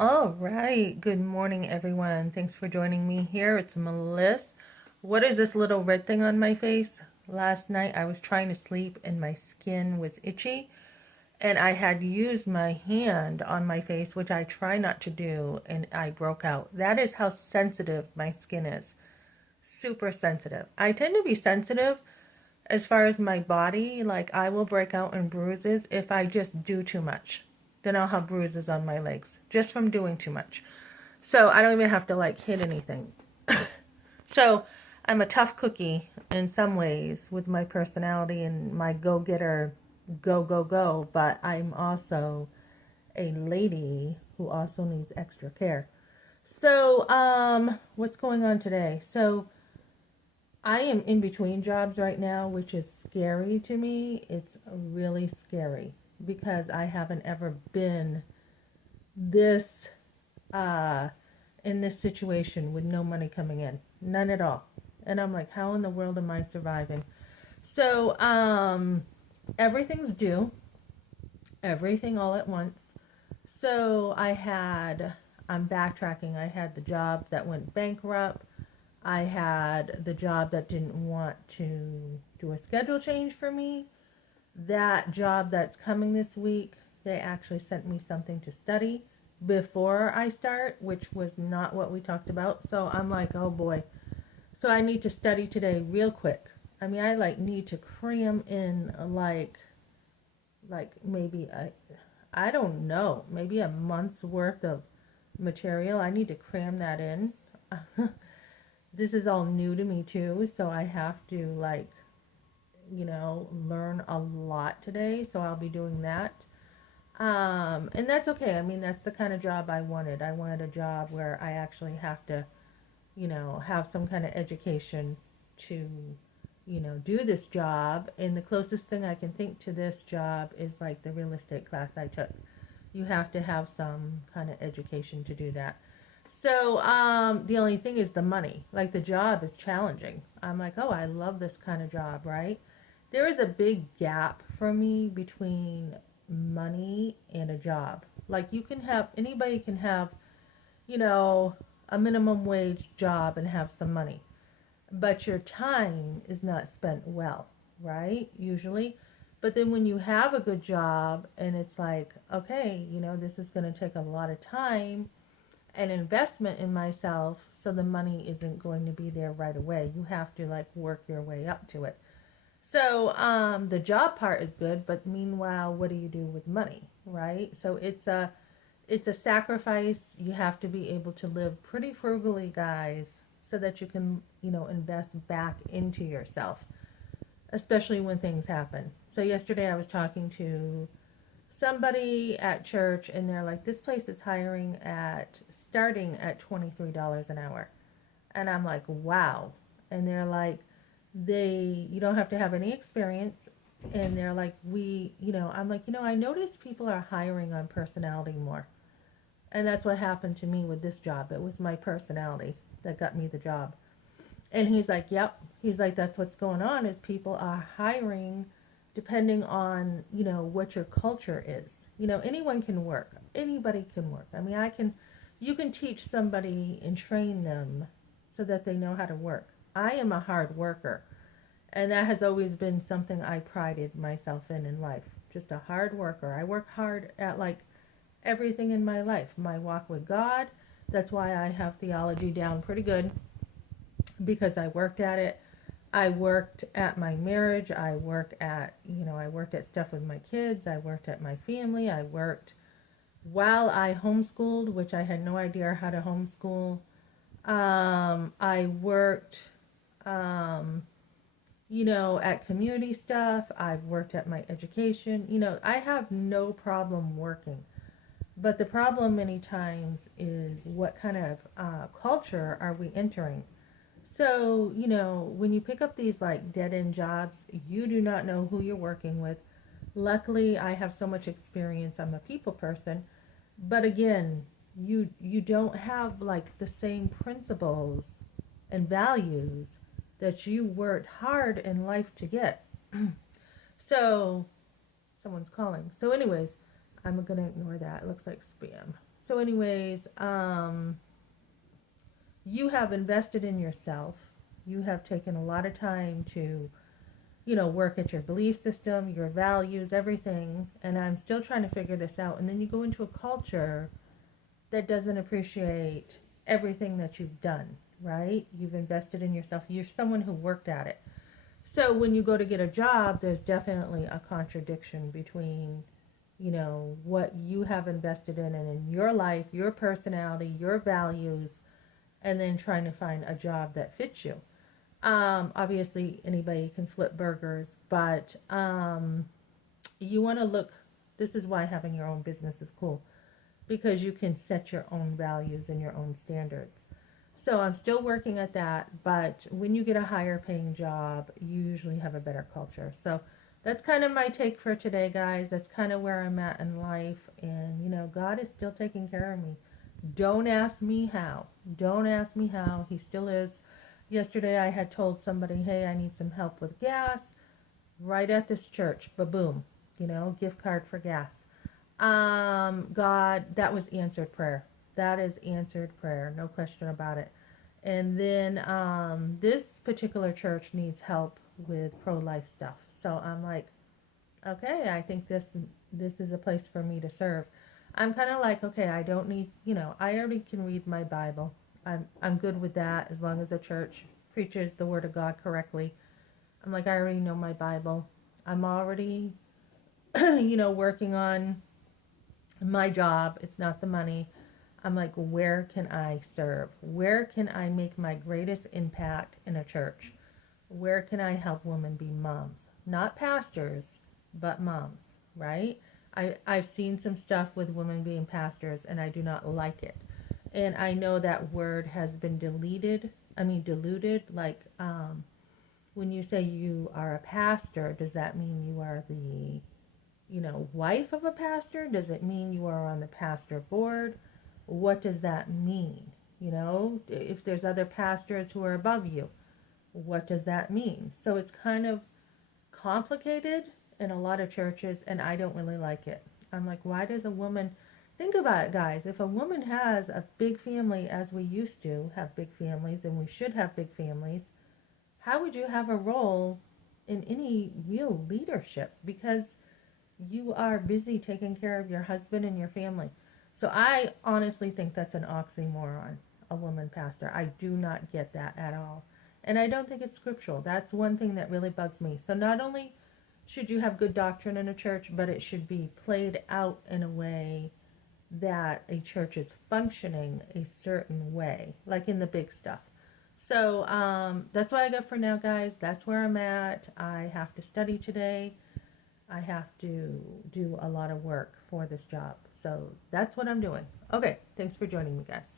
All right. Good morning, everyone. Thanks for joining me here. It's Melissa. What is this little red thing on my face? Last night I was trying to sleep and my skin was itchy, and I had used my hand on my face, which I try not to do, and I broke out. That is how sensitive my skin is. Super sensitive. I tend to be sensitive as far as my body. Like, I will break out in bruises if I just do too much. Then I'll have bruises on my legs just from doing too much. So I don't even have to like hit anything. So I'm a tough cookie in some ways with my personality and my go-getter, go, go, go. But I'm also a lady who also needs extra care. So, what's going on today? So I am in between jobs right now, which is scary to me. It's really scary because I haven't ever been this uh in this situation with no money coming in. None at all. And I'm like, how in the world am I surviving? So, everything's due. Everything all at once. So I'm backtracking. I had the job that went bankrupt. I had the job that didn't want to do a schedule change for me. That job that's coming this week, they actually sent me something to study before I start, which was not what we talked about. So I'm like, oh boy. So I need to study today real quick. I mean, I like need to cram in like maybe I don't know, maybe a month's worth of material. I need to cram that in. This is all new to me too, so I have to learn a lot today. So I'll be doing that. And that's okay. I mean, that's the kind of job I wanted. I wanted a job where I actually have to, have some kind of education to, do this job. And the closest thing I can think to this job is like the real estate class I took. You have to have some kind of education to do that. So, the only thing is the money. Like, the job is challenging. I'm like, oh, I love this kind of job, right? There is a big gap for me between money and a job. Like, anybody can have, you know, a minimum wage job and have some money, but your time is not spent well, right? Usually. But then when you have a good job and it's like, okay, this is going to take a lot of time and investment in myself, so the money isn't going to be there right away. You have to like work your way up to it. So the job part is good, but meanwhile, what do you do with money, right? So it's a sacrifice. You have to be able to live pretty frugally, guys, so that you can, invest back into yourself, especially when things happen. So yesterday I was talking to somebody at church, and they're like, this place is hiring at starting at $23 an hour. And I'm like, wow. And they're like, you don't have to have any experience. And they're like, I'm like, I notice people are hiring on personality more. And that's what happened to me with this job. It was my personality that got me the job. And he's like, yep. He's like, that's what's going on, is people are hiring depending on, what your culture is. Anyone can work. Anybody can work. I mean, you can teach somebody and train them so that they know how to work. I am a hard worker. And that has always been something I prided myself in life. Just a hard worker. I work hard at like everything in my life. My walk with God. That's why I have theology down pretty good, because I worked at it. I worked at my marriage. I worked at stuff with my kids. I worked at my family. I worked while I homeschooled, which I had no idea how to homeschool. I worked, um, at community stuff. I've worked at my education. I have no problem working. But the problem many times is, what kind of culture are we entering? So, when you pick up these like dead end jobs, you do not know who you're working with. Luckily, I have so much experience. I'm a people person. But again, you don't have like the same principles and values that you worked hard in life to get. So, someone's calling. So anyways, I'm going to ignore that. It looks like spam. So anyways, you have invested in yourself. You have taken a lot of time to, work at your belief system, your values, everything. And I'm still trying to figure this out. And then you go into a culture that doesn't appreciate everything that you've done, right? You've invested in yourself. You're someone who worked at it. So when you go to get a job, there's definitely a contradiction between, what you have invested in and in your life, your personality, your values, and then trying to find a job that fits you. Obviously, anybody can flip burgers, but you want to look. This is why having your own business is cool, because you can set your own values and your own standards. So I'm still working at that, but when you get a higher paying job, you usually have a better culture. So that's kind of my take for today, guys. That's kind of where I'm at in life, and God is still taking care of me. Don't ask me how. Don't ask me how. He still is. Yesterday I had told somebody, hey, I need some help with gas. Right at this church, ba-boom, gift card for gas. God, that was answered prayer. That is answered prayer, no question about it. And then this particular church needs help with pro-life stuff. So I'm like, okay, I think this is a place for me to serve. I'm kind of like, okay, I don't need, I already can read my Bible. I'm good with that as long as the church preaches the word of God correctly. I'm like, I already know my Bible. I'm already, working on my job. It's not the money. I'm like, where can I serve? Where can I make my greatest impact in a church? Where can I help women be moms? Not pastors, but moms, right? I've seen some stuff with women being pastors, and I do not like it. And I know that word has been diluted. Like, when you say you are a pastor, does that mean you are the, wife of a pastor? Does it mean you are on the pastor board? What does that mean? If there's other pastors who are above you, what does that mean? So it's kind of complicated in a lot of churches, and I don't really like it. I'm like, why does a woman, think about it, guys, if a woman has a big family, as we used to have big families, and we should have big families, how would you have a role in any real leadership? Because you are busy taking care of your husband and your family. So I honestly think that's an oxymoron, a woman pastor. I do not get that at all. And I don't think it's scriptural. That's one thing that really bugs me. So not only should you have good doctrine in a church, but it should be played out in a way that a church is functioning a certain way, like in the big stuff. So that's what I got for now, guys. That's where I'm at. I have to study today. I have to do a lot of work for this job. So that's what I'm doing. Okay, thanks for joining me, guys.